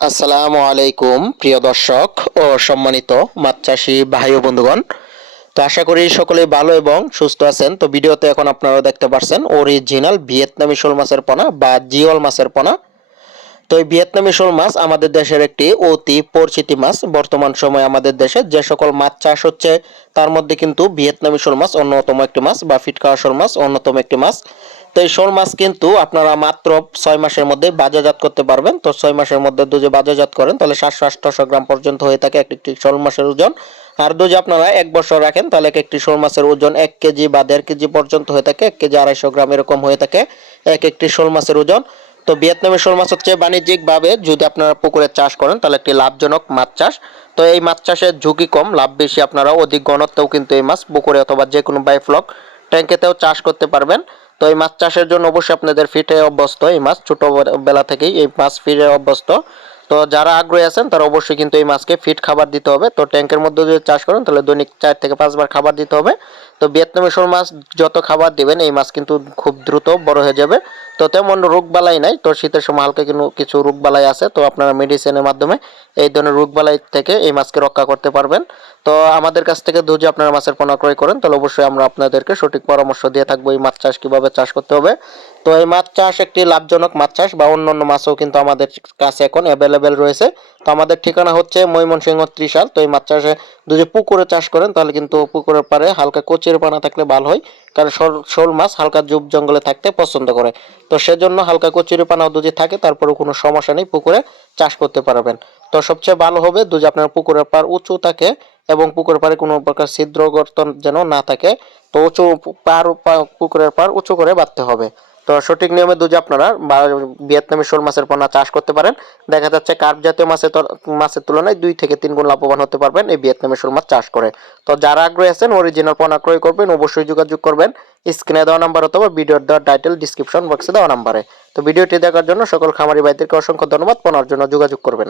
আসসালামু আলাইকুম, প্রিয় দর্শক ও সম্মানিত মাছ চাষি ভাই ও বন্ধুগণ। তো আশা করি সকলেই ভালো এবং সুস্থ আছেন। তো ভিডিওতে এখন আপনারা দেখতে পাচ্ছেন অরিজিনাল ভিয়েতনামি শোল মাছের পোনা বা জিওল মাছের পোনা। তো এই ভিয়েতনামি শোল মাছ আমাদের দেশের একটি অতি পরিচিতি মাছ। বর্তমান সময়ে আমাদের দেশে যে সকল মাছ চাষ হচ্ছে, তার মধ্যে কিন্তু ভিয়েতনামি শোল মাছ অন্যতম একটি মাছ বা ফিটকাওয়া শোল মাছ অন্যতম একটি মাছ। তো এই শোল মাছ কিন্তু আপনারা মাত্র ছয় মাসের মধ্যে বাজারজাত করতে পারবেন। তো ছয় মাসের মধ্যে দুজে বাজারজাত করেন, তাহলে সাতশো আটশো গ্রাম পর্যন্ত হয়ে থাকে এক একটি শোল মাছের ওজন। আর দুজে আপনারা এক বছর রাখেন, তাহলে এক একটি শোল মাছের ওজন এক কেজি বা দেড় কেজি পর্যন্ত হয়ে থাকে, এক কেজি আড়াইশো গ্রাম এরকম হয়ে থাকে এক একটি শোল মাছের ওজন। তো ভিয়েতনামের শোল মাছ হচ্ছে বাণিজ্যিকভাবে যদি আপনারা পুকুরে চাষ করেন, তাহলে একটি লাভজনক মাছ চাষ। তো এই মাছ চাষের ঝুঁকি কম, লাভ বেশি আপনারা অধিক ঘনত্বেও কিন্তু এই মাছ পুকুরে অথবা যে কোনো বাইফ্লক ট্যাঙ্কেতেও চাষ করতে পারবেন। তো এই মাছ চাষের জন্য অবশ্যই আপনাদের ফিটে অভ্যস্ত। এই মাছ ছোট বেলা থেকেই এই মাছ ফিটে অভ্যস্ত। তো যারা আগ্রহী আছেন, তারা অবশ্যই কিন্তু এই মাছকে ফিট খাবার দিতে হবে। তো ট্যাঙ্কের মধ্যে যদি চাষ করেন, তাহলে দৈনিক চার থেকে পাঁচবার খাবার দিতে হবে। তো ভিয়েতনামি শোল মাছ যত খাবার দিবেন, এই মাছ কিন্তু খুব দ্রুত বড় হয়ে যাবে। তো তেমন রোগ বালাই নাই। তো শীতের সময় হালকা কিন্তু কিছু রোগ বালাই আছে। তো আপনারা মেডিসিনের মাধ্যমে এই ধরনের রোগ বালাই থেকে এই মাছকে রক্ষা করতে পারবেন। তো আমাদের কাছ থেকে যদি আপনারা মাছের পোনা ক্রয় করেন, তাহলে অবশ্যই আমরা আপনাদেরকে সঠিক পরামর্শ দিয়ে থাকব এই মাছ চাষ কীভাবে চাষ করতে হবে। তো এই মাছ চাষ একটি লাভজনক মাছ চাষ, বা অন্য অন্য মাছও কিন্তু আমাদের কাছে এখন অ্যাভেলেবেল রয়েছে। তো আমাদের ঠিকানা হচ্ছে ময়মনসিংহ ত্রিশাল। তো এই মাছ চাষে যদি পুকুরে চাষ করেন, তাহলে কিন্তু পুকুরের পারে হালকা কচির পানা থাকলে ভালো হয়। কারণ শোল- মাছ হালকা জুব জঙ্গলে থাকতে পছন্দ করে। তো সেজন্য হালকা কচুরি পানাও যদি থাকে তারপরে কোনো সমস্যা নেই, পুকুরে চাষ করতে পারবেন। তো সবচেয়ে ভালো হবে যদি আপনার পুকুরের পার উঁচু থাকে এবং পুকুরের পাড়ে কোনো প্রকার ছিদ্র গর্তন যেন না থাকে, তো উঁচু পার পুকুরের পার উঁচু করে বাঁধতে হবে। তো সঠিক নিয়মে দুজ আপনারা ভিয়েতনামি শোল মাছের পোনা চাষ করতে পারেন। দেখা যাচ্ছে কার্প জাতীয় মাছের মাছের তুলনায় দুই থেকে তিন গুণ লাভবান হতে পারবেন এই ভিয়েতনামি শোল মাছ চাষ করে। তো যারা আগ্রহী আছেন অরিজিনাল পোনা ক্রয় করবেন, অবশ্যই যোগাযোগ করবেন। স্ক্রিনে দেওয়া নাম্বার অথবা ভিডিওর দেওয়া টাইটেল ডিসক্রিপশন বক্সে দেওয়া নাম্বারে। তো ভিডিওটি দেখার জন্য সকল খামারি ভাইদেরকে অসংখ্য ধন্যবাদ। পোনার জন্য যোগাযোগ করবেন।